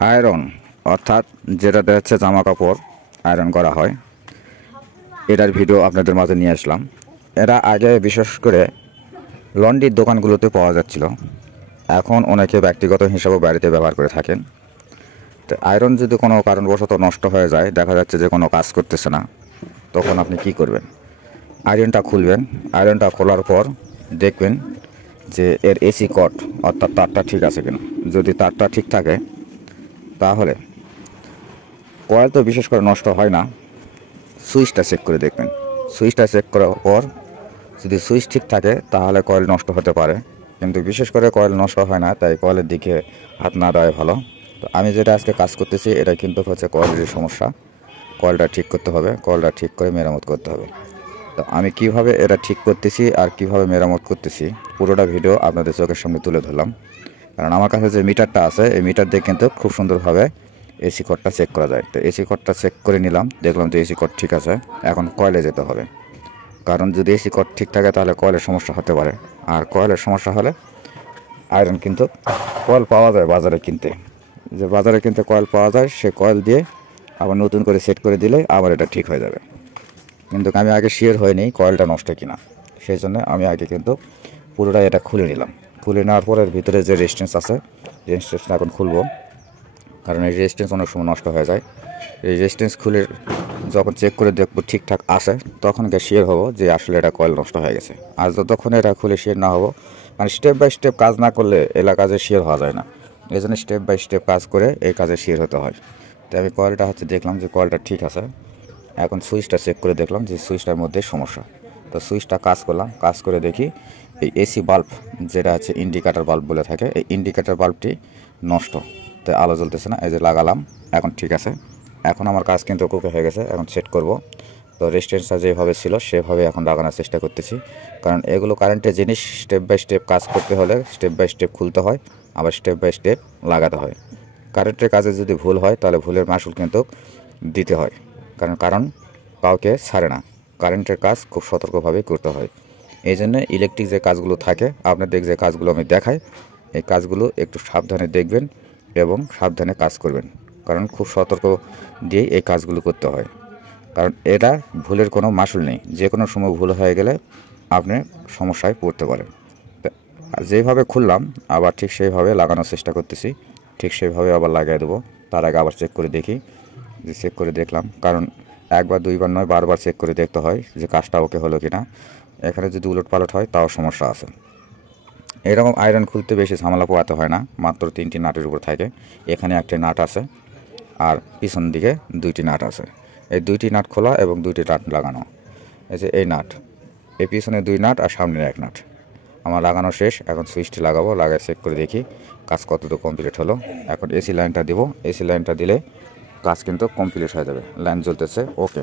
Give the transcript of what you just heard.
Iron অর্থাৎ যেটাতে হচ্ছে জামা কাপড় আয়রন করা হয়, এটার ভিডিও আপনাদের মাঝে নিয়ে আসলাম। এরা আগে বিশেষ করে লন্ড্রির দোকানগুলোতে পাওয়া যাচ্ছিল, এখন অনেকে ব্যক্তিগত হিসাবে বাড়িতে ব্যবহার করে থাকেন। তো আয়রন যদি কোনো কারণবশত নষ্ট হয়ে যায়, দেখা যাচ্ছে যে কোনো কাজ করতেছে না, তখন আপনি কি করবেন? আয়রনটা খুলবেন। আয়রনটা খোলার পর দেখবেন যে এর এসি কট অর্থাৎ তারটা ঠিক আছে কিনা। যদি তারটা ঠিক থাকে তাহলে কয়েল তো বিশেষ করে নষ্ট হয় না, সুইচটা চেক করে দেখবেন। সুইচটা চেক করার পর যদি সুইচ ঠিক থাকে তাহলে কয়েল নষ্ট হতে পারে, কিন্তু বিশেষ করে কয়েল নষ্ট হয় না, তাই কয়েলের দিকে হাত না দেওয়াই ভালো। তো আমি যেটা আজকে কাজ করতেছি এটা কিন্তু হচ্ছে কয়েলের সমস্যা। কয়েলটা ঠিক করতে হবে, কয়েলটা ঠিক করে মেরামত করতে হবে। তো আমি কিভাবে এটা ঠিক করতেছি আর কিভাবে মেরামত করতেছি পুরোটা ভিডিও আপনাদের চোখের সামনে তুলে ধরলাম। কারণ আমার কাছে যে মিটারটা আছে এই মিটার দিয়ে কিন্তু খুব সুন্দরভাবে এসি কোডটা চেক করা যায়। তো এসি কোডটা চেক করে নিলাম, দেখলাম যে এসি কোড ঠিক আছে। এখন কয়েলে যেতে হবে, কারণ যদি এসি কোড ঠিক থাকে তাহলে কয়েলের সমস্যা হতে পারে। আর কয়েলের সমস্যা হলে আয়রন কিন্তু কয়েল পাওয়া যায় বাজারে কিনতে, যে বাজারে কিনতে কয়েল পাওয়া যায়, সে কয়েল দিয়ে আবার নতুন করে সেট করে দিলে আবার এটা ঠিক হয়ে যাবে। কিন্তু আমি আগে শিওর হয়নি কয়েলটা নষ্ট কিনা, সেই জন্য আমি আগে কিন্তু পুরোটাই এটা খুলে নিলাম। খুলে নেওয়ার পর এর ভিতরে যে রেজিস্ট্যান্স আছে, রেজিস্ট্যান্সটা এখন খুলবো, কারণ এই রেজিস্ট্যান্স অনেক সময় নষ্ট হয়ে যায়। এই রেজিস্ট্যান্স খুলে যখন চেক করে দেখবো ঠিকঠাক আসে, তখন গিয়ে শিওর হবো যে আসলে এটা কয়েল নষ্ট হয়ে গেছে। আর যতক্ষণ এটা খুলে শিওর না হবো, মানে স্টেপ বাই স্টেপ কাজ না করলে এলা কাজে শিওর হওয়া যায় না। এই জন্য স্টেপ বাই স্টেপ কাজ করে এই কাজে শিওর হতে হয়। তাই আমি কয়েলটা দেখলাম যে কয়েলটা ঠিক আছে। এখন সুইচটা চেক করে দেখলাম যে সুইচটার মধ্যে সমস্যা। তো সুইচটা কাজ করলাম, কাজ করে দেখি এই এসি বাল্ব যেটা হচ্ছে ইন্ডিকেটর বাল্ব বলে থাকে, এই ইন্ডিকেটর বাল্বটি নষ্ট। তো আলো জ্বলতেছে না, এই যে লাগালাম, এখন ঠিক আছে। এখন আমার কাজ কিন্তু ওকে হয়ে গেছে, এখন সেট করব। তো রেজিস্ট্যান্সটা যেভাবে ছিল সেভাবে এখন লাগানোর চেষ্টা করতেছি, কারণ এগুলো কারেন্টের জিনিস। স্টেপ বাই স্টেপ কাজ করতে হলে স্টেপ বাই স্টেপ খুলতে হয়, আবার স্টেপ বাই স্টেপ লাগাতে হয়। কারেন্টের কাজে যদি ভুল হয় তাহলে ভুলের মাসুল কিন্তু দিতে হয়, কারণ কাউকে ছাড়ে না। কারেন্টের কাজ খুব সতর্কভাবেই করতে হয়। এই জন্য ইলেকট্রিক যে কাজগুলো থাকে, আপনাদের যে কাজগুলো আমি দেখাই, এই কাজগুলো একটু সাবধানে দেখবেন এবং সাবধানে কাজ করবেন, কারণ খুব সতর্ক দিয়েই এই কাজগুলো করতে হয়। কারণ এটা ভুলের কোনো মাসুল নেই, যে কোনো সময় ভুল হয়ে গেলে আপনি সমস্যায় পড়তে পারেন। যেভাবে খুললাম আবার ঠিক সেইভাবে লাগানোর চেষ্টা করতেছি, ঠিক সেইভাবে আবার লাগিয়ে দেবো। তার আগে আবার চেক করে দেখি, যে চেক করে দেখলাম, কারণ একবার দুইবার নয় বারবার চেক করে দেখতে হয় যে কাজটা ওকে হলো কি না। এখানে যদি উলটপালট হয় তাও সমস্যা আছে। এরকম আয়রন খুলতে বেশি ঝামেলা পোয়াতে হয় না, মাত্র 3টি নাটের উপর থাকে। এখানে একটি নাট আছে আর পিছন দিকে 2টি নাট আছে। এই 2টি নাট খোলা এবং 2টি নাট লাগানো। এই যে এই নাট, এই পিছনে 2 নাট আর সামনের 1 নাট আমার লাগানো শেষ। এখন সুইচটি লাগাবো, লাগাই চেক করে দেখি কাজ কতটুকু কমপ্লিট হলো। এখন এসি লাইনটা দিব, এসি লাইনটা দিলে কাজ কিন্তু কমপ্লিট হয়ে যাবে। লাইন জ্বলতেছে, ওকে।